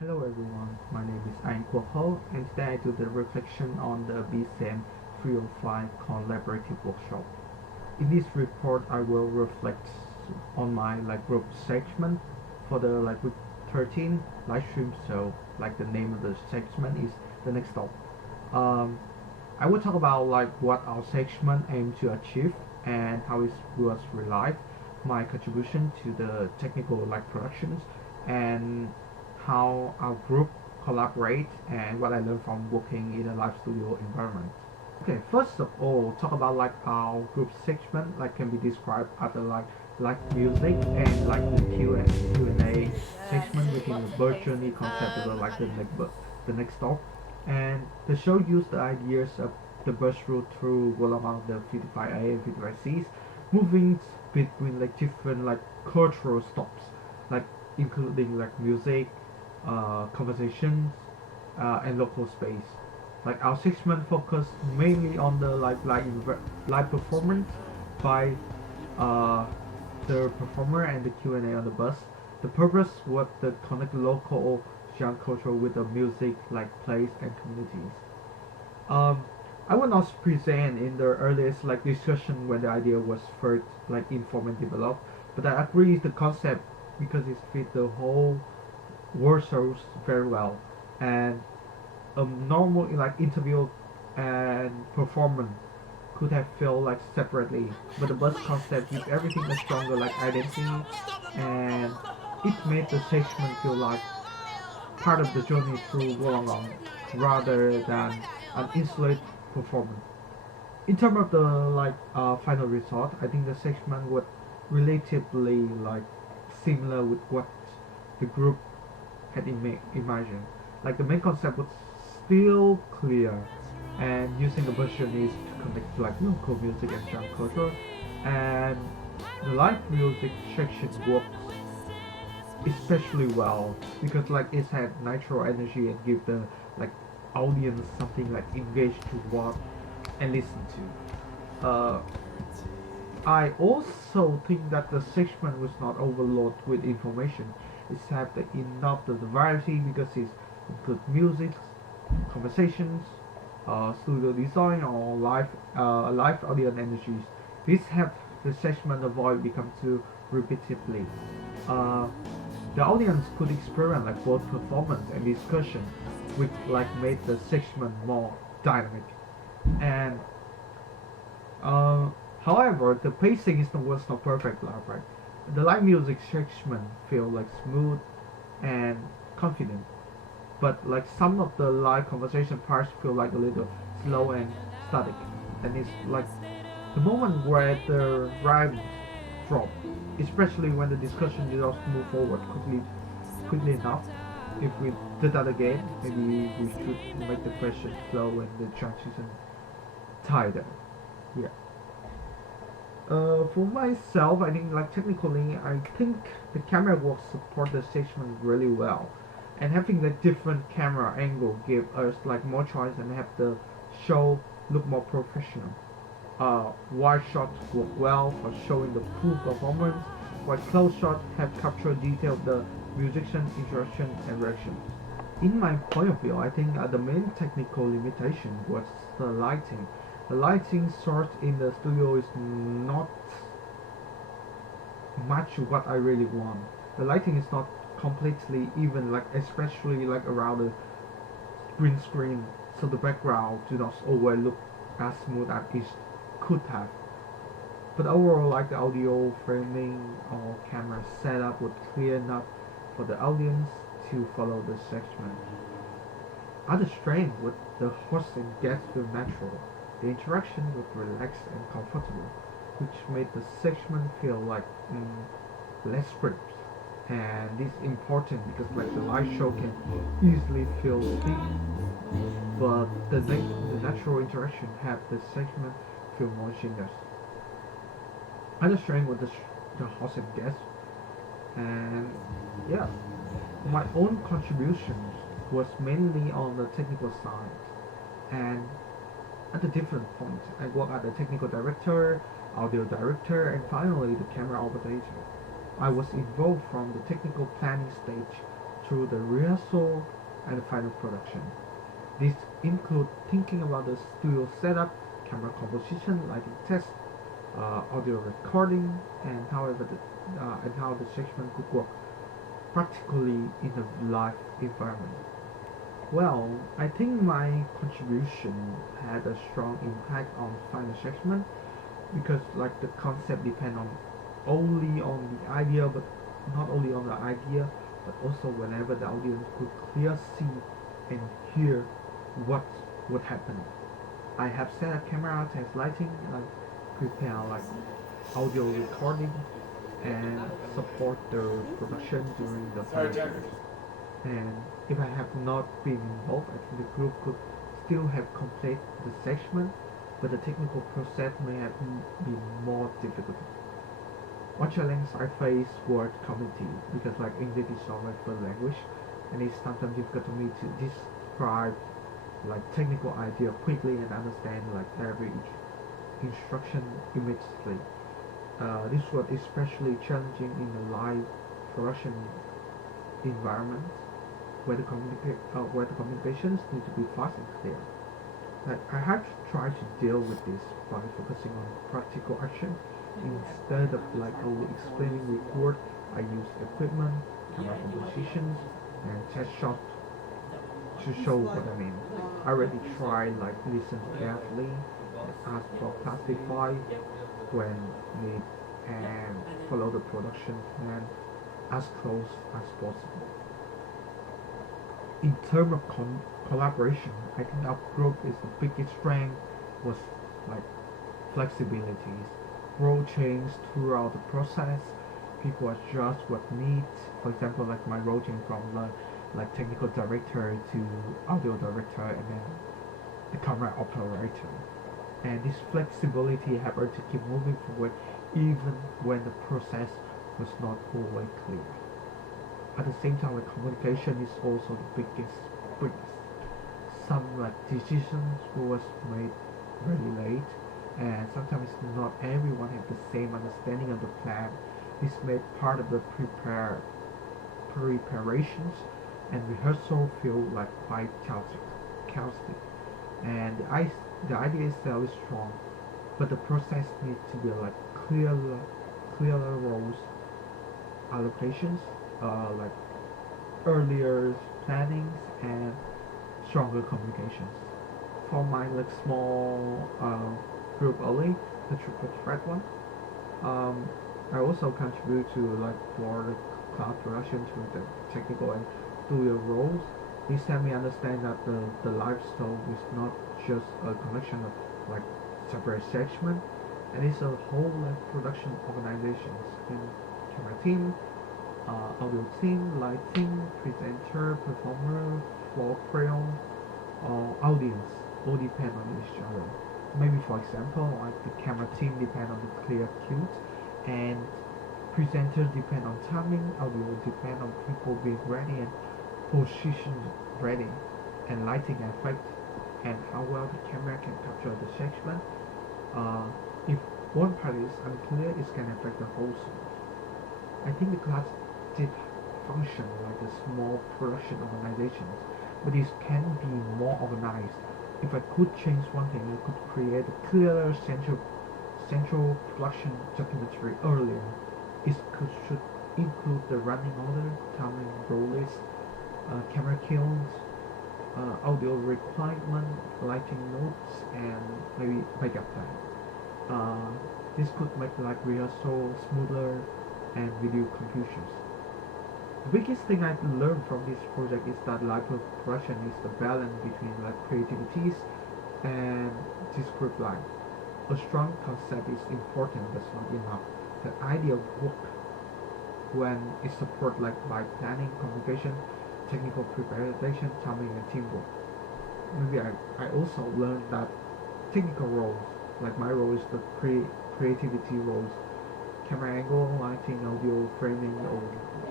Hello everyone, my name is Ayn Ho and today I do the reflection on the BCM305 collaborative workshop. In this report I will reflect on my group segment for the week 13 live stream, so the name of the segment is the next stop. Um, I will talk about what our segment aimed to achieve and how it was realized, my contribution to the technical productions, and how our group collaborate and what I learned from working in a live studio environment. Okay, first of all, talk about our group segment can be described as a live music and the Q&A segment within the bird journey concept of the next stop. And the show used the ideas of the bus route through Wollongong, the 55A and 55Cs, moving between different cultural stops, like including music, conversations, and local space. Our 6 month focus mainly on the live performance by uh, the performer and the Q&A on the bus. The purpose was to connect local young culture with the music place and communities. Um, I will not present in the earliest discussion when the idea was first informed and developed, but I agree with the concept because it fits the whole workshops very well, and a normal interview and performance could have felt separately, but the bus concept gives everything a stronger identity, and it made the segment feel like part of the journey through Wollongong rather than an insulated performance. In terms of the final result, I think the segment was relatively similar with what the group had imagined. The main concept was still clear, and using the version is to connect local music and jam culture, and the live music section works especially well because it had natural energy and give the like audience something engaged to watch and listen to. I also think that the segment was not overloaded with information. It's have enough of the variety because it's good music, conversations, studio design, or live audio energies. This have the segment avoid become too repetitively. Uh, the audience could experience both performance and discussion, which made the segment more dynamic. And uh, however, the pacing was not perfect, right? The live music section feel smooth and confident, but some of the live conversation parts feel a little slow and static. And it's the moment where the rhymes drop, especially when the discussion does not move forward quickly enough. If we did that again, maybe we should make the question flow and the transition tighter. Yeah. For myself, I think technically, I think the camera will support the segment really well, and having the different camera angle give us more choice and have the show look more professional. Wide shots work well for showing the full performance, while close shots have captured detail of the musician interaction and reactions. In my point of view, I think the main technical limitation was the lighting. The lighting source in the studio is not much what I really want. The lighting is not completely even, especially around the green screen, so the background do not always look as smooth as it could have. But overall, the audio framing or camera setup was clear enough for the audience to follow the segment. Other strength with the host and guest feel natural. The interaction was relaxed and comfortable, which made the segment feel less scripted. And this is important because the live show can easily feel steep, but the natural interaction have the segment feel more generous. Other strength with the host and guest, and yeah, my own contributions was mainly on the technical side, and at the different points, I work as a technical director, audio director, and finally the camera operator. I was involved from the technical planning stage through the rehearsal and the final production. This includes thinking about the studio setup, camera composition, lighting test, audio recording, and how the section could work practically in a live environment. Well, I think my contribution had a strong impact on final segment because like the concept depend on only on the idea, but not only on the idea, but also whenever the audience could clearly see and hear what would happen. I have set up camera, test lighting, like prepare like audio recording, and support the production during the final. And if I have not been involved, I think the group could still have completed the segment, but the technical process may have been more difficult. One challenge I face word community because like English is our first language, and it's sometimes difficult to me to describe like technical idea quickly and understand like every instruction immediately. This was especially challenging in the live production environment where the communications need to be fast and clear. Like I have tried to deal with this by focusing on practical action instead of like only explaining record. I use equipment, camera compositions, and test shots to show what I mean. I already tried like listen carefully and ask for classify when need and follow the production plan as close as possible. In terms of collaboration, I think our group is the biggest strength was like flexibilities. Role change throughout the process. People adjust what needs. For example, like my role change from like technical director to audio director and then the camera operator. And this flexibility helped her to keep moving forward even when the process was not always clear. At the same time, like communication is also the biggest weakness. Some like decisions was made very late, and sometimes not everyone had the same understanding of the plan. This made part of the preparations and rehearsal feel like quite chaotic. And the idea itself is strong, but the process needs to be like clearer roles allocations, like earlier plannings and stronger communications. For my like small group only, the triple threat one, I also contribute to like for the cloud production to the technical and studio roles. This helped me understand that the lifestyle is not just a collection of like separate segments, and it's a whole like production organizations and camera team, audio team, lighting, presenter, performer, floor crayon, audience all depend on each other. Maybe for example, like the camera team depend on the clear cues, and presenters depend on timing, audio depend on people being ready and positioned ready, and lighting effect and how well the camera can capture the segment. If one part is unclear, it can affect the whole scene. I think the class did function like a small production organizations, but it can be more organized. If I could change one thing, I could create a clearer central production documentary earlier. Should include the running order, timing role list, camera kills, audio requirement, lighting notes, and maybe makeup plan. This could make like rehearsal smoother and video confusions. The biggest thing I've learned from this project is that live production is the balance between like creativities and script line. A strong concept is important but not enough. The idea work when it support like by planning, communication, technical preparation, timing and teamwork. Maybe I also learned that technical roles, like my role is the creativity roles, camera angle, lighting, audio, framing,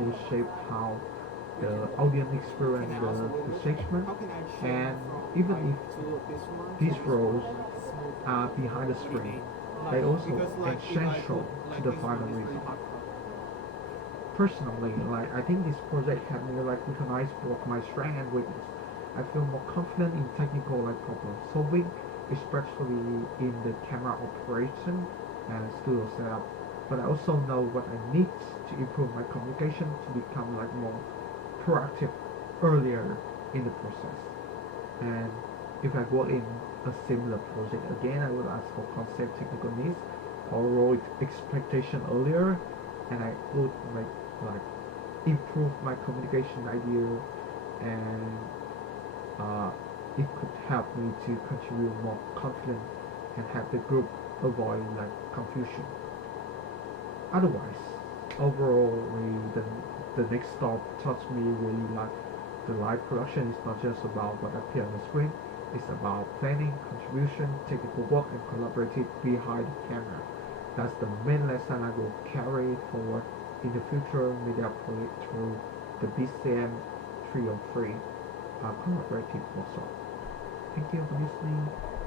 will shape how the audience experience the segment, and even if these roles are behind the screen, they also essential to the final result. Personally, like I think this project helped me like recognize both my strength and weakness. I feel more confident in technical like problem solving, especially in the camera operation and studio setup. But I also know what I need to improve my communication to become like more proactive earlier in the process. And if I work in a similar project again, I would ask for concept technical needs or role expectation earlier, and I would like improve my communication idea, and uh, it could help me to contribute more confident and have the group avoid like confusion. Otherwise, overall, the next stop taught me really like the live production is not just about what appears on the screen. It's about planning, contribution, technical work, and collaborative behind the camera. That's the main lesson I will carry forward in the future media project through the BCM303 collaborative workshop. Thank you for listening.